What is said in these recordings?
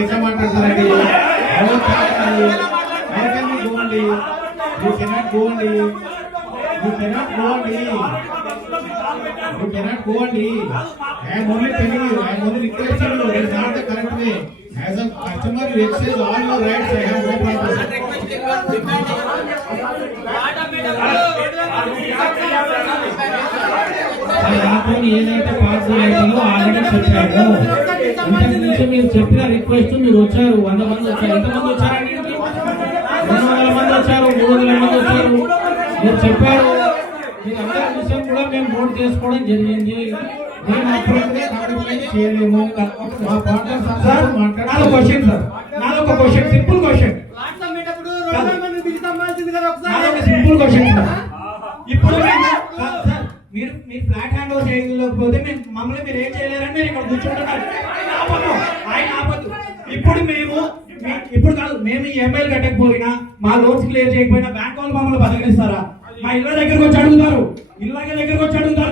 ఎట్లా మాట్లాడతారండి? You cannot go on leave. You cannot go on leave. You cannot go on leave. I am only telling you. I am only requesting you. That is not the correct way. As a customer, you exercise all your rights. I have no problem. ఏదైతే pass అయ్యారో already చెప్పారు. ఇంతకుముందు మీరు చెప్పిన request మీరు వచ్చారు, 100 మంది వచ్చారు. ఎంతమంది వచ్చారండి? 200 మంది వచ్చారు, 300 మంది వచ్చారు. మీరు చెప్పారు. మీరందరి విషయం కూడా మేము నోట్ చేసుకోవడం జరిగింది. మేము అప్పుడే కాంప్రమైజ్ చేయలేము. మా పార్ట్నర్ సార్ మాట్లాడాలి. క్వశ్చన్ సార్, నాది ఒక question, simple question. Simple question sir. ఇప్పుడు మీరు మీ ఫ్లాట్ హ్యాండ్ ఓవర్ చేయలేకపోతే మమ్మల్ని మీరు ఏం చేయలేరని మీరు ఇక్కడ కూర్చుంటున్నారు. ఆయన ఆపద్దు. ఇప్పుడు కాదు, మేము ఈఎంఐలు కట్టకపోయినా, మా లోన్స్ క్లియర్ చేయకపోయినా బ్యాంక్ వాళ్ళు మమ్మల్ని బదిలిస్తారా? మా ఇళ్ళ దగ్గరకు వచ్చి అడుగుతారు,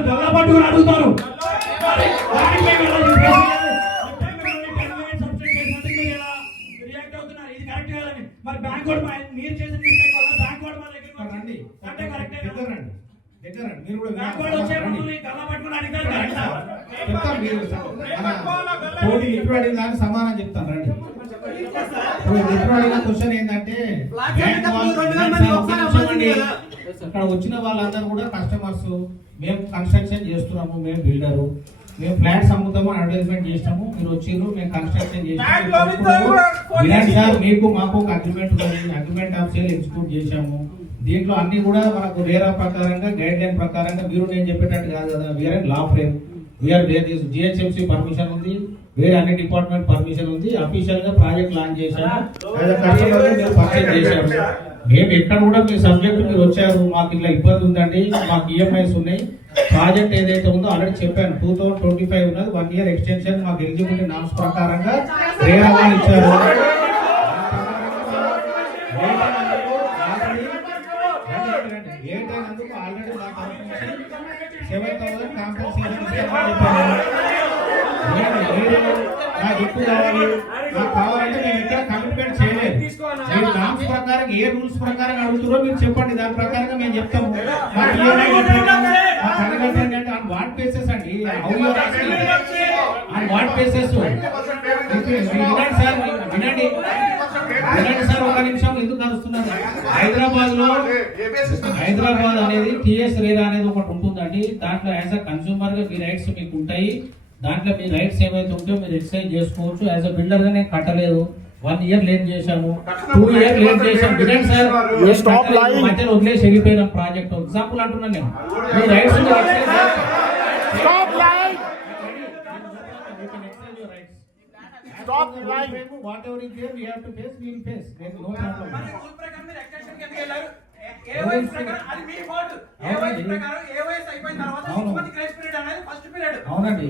గల్లా పట్టుకుని అడుగుతారు. మరి బ్యాంక్ వాడు మీరు చేసిన మిస్టేక్ వల్ల బ్యాంక్ వాడు మా దగ్గరికి రండి అంటే కరెక్టే రండి. మీరు కూడా ఇప్పుడు అడిగిన దానికి సమానం చెప్తాను రండి. ఇప్పుడు అడిగిన క్వశ్చన్ ఏంటంటే, ఇక్కడ వచ్చిన వాళ్ళందరూ కూడా కస్టమర్స్. మేము కన్స్ట్రక్షన్ చేస్తున్నాము, మేము బిల్డరు, మేము ఫ్లాట్స్ అమ్ముతాము, అడ్వర్టైజ్మెంట్ చేస్తాము. మీరు వచ్చిర్రు, మేము కన్స్ట్రక్షన్ చేస్తాము. సార్ మీకు మాకు ఒక అగ్రిమెంట్ ఉంది, అగ్రిమెంట్ ఆఫ్ సేల్ ఎగ్జిక్యూట్ చేశాము. దీంట్లో అన్ని కూడా మనకు రేరా ప్రకారంగా గైడ్ లైన్ ప్రకారంగా మీరు నేను చెప్పేటట్టు కాదు కదా. వీఆర్ లా ఫ్రేమ్, వీఆర్ జిహెచ్ఎంసీ పర్మిషన్ ఉంది, వేరే అన్ని డిపార్ట్మెంట్ పర్మిషన్ ఉంది. అఫీషియల్ గా ప్రాజెక్ట్ లాంచ్ చేశాము, పర్చేజ్ చేశాము. మేము ఎక్కడ కూడా మీ సబ్జెక్ట్ మీరు వచ్చారు, మాకు ఇట్లా ఇబ్బంది ఉందండి, మాకు ఈఎంఐస్ ఉన్నాయి. ప్రాజెక్ట్ ఏదైతే ఉందో ఆల్రెడీ చెప్పాను, 2025 ఉన్నది, 1 year ఎక్స్టెన్షన్ మాకు ఎలిజిబిలిటీ నామ్స్ ప్రకారంగా రేరా వాళ్ళు ఇచ్చారు. ఆల్రెడీ నాకు 7,000 కాంపెన్సేషన్ ఇస్తామని చెప్పాను. నాకు ఎక్కువ కావాలి, నాకు కావాలంటే మేము ఇక్కడ కమిట్మెంట్ చేయలేదు. మీరు నామ్స్ ప్రకారం ఏ రూల్స్ ప్రకారం అడుగుతారో మీరు చెప్పండి, దాని ప్రకారంగా మేము చెప్తాము. ఆన్ వాట్ బేసిస్ అండి, ఆన్ వాట్ బేసిస్? వినండి సార్, వినండి సార్, ఒక నిమిషం. ఎందుకు కలుస్తున్నారు? హైదరాబాద్ అనేది టిఎస్ రేరా అనేది ఒకటి ఉంటుందండి. దాంట్లో యాజ్ అ కన్స్యూమర్ గా మీ రైట్స్ మీకు ఉంటాయి. దాంట్లో మీ రైట్స్ ఏవైతే ఉంటాయో మీరు ఎక్సర్సైజ్ చేసుకోవచ్చు. యాజ్ అ బిల్డర్ గా నేను కట్టలేదు, 1 year లేట్ చేశాము, 2 years లేట్ చేశాము. వినండి సార్, మధ్యలో వదిలేసి వెళ్ళిపోయిన ప్రాజెక్ట్ ఎగ్జాంపుల్ అంటున్నాను నేను. మీ rights stop lying. Whatever is there, we have to face. We will face. There is no problem. మరి రూల్ ప్రకారం మీరు ఎక్స్టెన్షన్ కి వెళ్ళారు. ఏవైస్ ప్రకారం అది మీ ఫాల్ట్. ఏవైస్ ప్రకారం ఏవైస్ అయిపోయిన తర్వాత 6 మంత్ గ్రేస్ పీరియడ్ అనేది ఫస్ట్ పీరియడ్. అవునండి.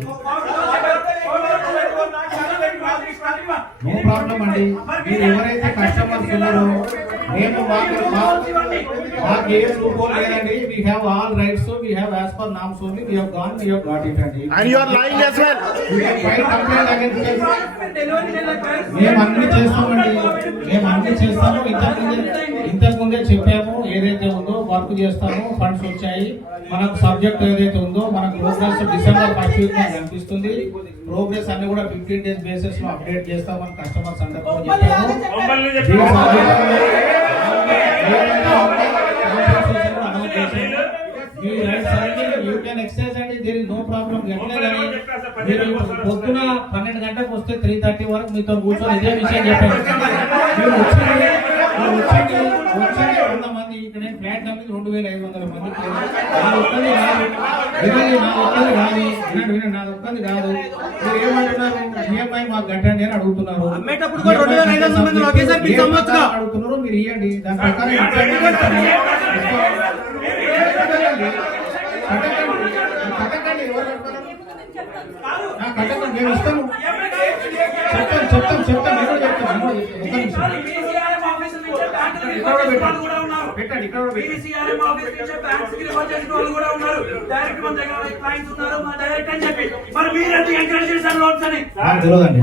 నో ప్రాబ్లం అండి. మీరు ఎవరైతే కస్టమర్స్ ఉన్నారో మేము మాకు ఏ రూల్ లేదండి. We have all rights, so we have as per norms only. We have gone, we have got it అండి. And you are lying as well. You can file complaint against us. మేము అన్ని చేస్తామండి, మేము అన్ని చేస్తాము. ఇంతకుముందే చెప్పాము, ఏదైతే ఉందో వర్క్ చేస్తాము, ఫండ్స్ వచ్చాయి. మనకు సబ్జెక్ట్ ఏదైతే ఉందో మనకు ప్రోగ్రెస్ December 1st week కనిపిస్తుంది. ప్రోగ్రెస్ అన్ని కూడా 15 days బేసిస్ లో అప్డేట్ చేస్తామని కస్టమర్స్ అందరికీ చెప్పాము. పొద్దున 12 గంటలకు వస్తే 3:30 వరకు మీతో కూర్చొని ఇదే విషయం చెప్పాను. వచ్చండి 100 మంది ఇక్కడ ఫ్లాట్ అమ్మింది 2,500 మంది. నాది ఒక్కది కాదు. మీరు ఏమంటున్నారు? ఈఎంఐ మాకు కట్టండి అని అడుగుతున్నారు. అడుగుతున్నారు, మీరు ఇవ్వండి. దాని ప్రకారం కట్టండి, మేము ఇస్తాము. చెప్తాం పెట్టండి. PCRM ఆఫీస్ నుంచి బ్యాంక్స్ కి రిఫర్ చేసిన వాళ్ళు కూడా ఉన్నారు. డైరెక్ట్ మన దగ్గర క్లయింట్స్ ఉన్నారు, మా డైరెక్ట్ అని చెప్పి మరి మీరెంత ఎంకరేజ్ చేశారు లోన్స్ అని తెలియదండి.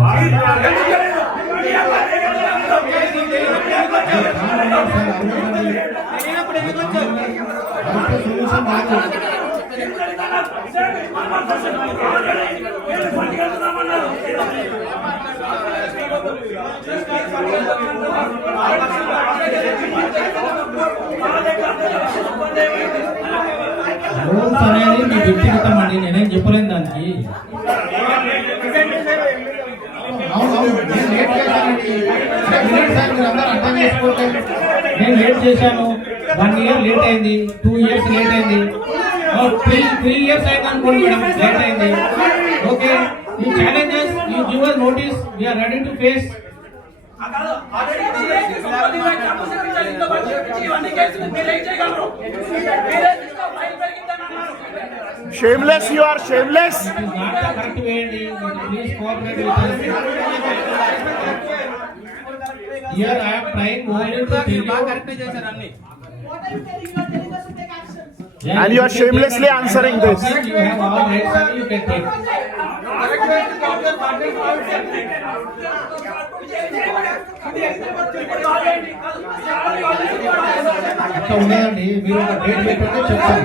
రూల్స్ అనేది మీ వ్యక్తిగతం అండి, నేనేం చెప్పలేను దానికి. నేను లేట్ చేశాను, 1 year లేట్ అయింది, 2 years లేట్ అయింది, 3 years అయింది అనుకోండి మేడం, లేట్ అయింది. ఓకే, ఈ challenges you give us notice, we are ready to face. Shameless, you are shameless. It is not the correct way, please cooperate with us. Here I am trying only to tell you. What are you telling? You are telling us to take actions. Yeah, And you are can shamelessly take answering action. this. You have all rights and you can take. అట్లా ఉండదండి, మీరు ఒక date పెట్టండి చెప్తాను.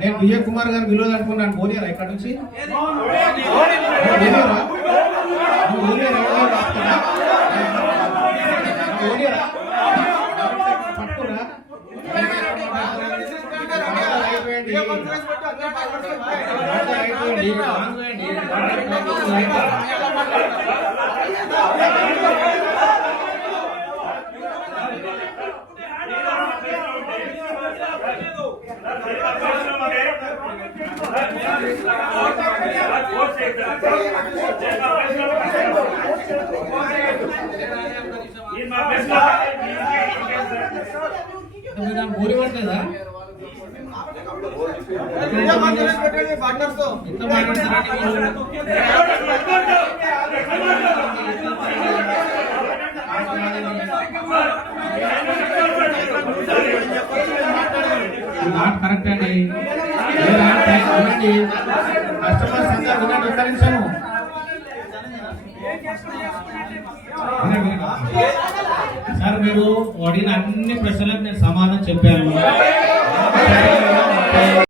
నేను విజయ్ కుమార్ గారు విలువలు అనుకున్నాను, పోనీరా ఇక్కడ నుంచి పట్టుకురా బోరి పడలేదా? ఎంత నాట్ కరెక్ట్ అండి. వినండి, కస్టమర్స్ అందరూ వినండి, ఒక్క నిమిషము సార్. మీరు అడిగిన అన్ని ప్రశ్నలకు నేను సమాధానం చెప్పాను.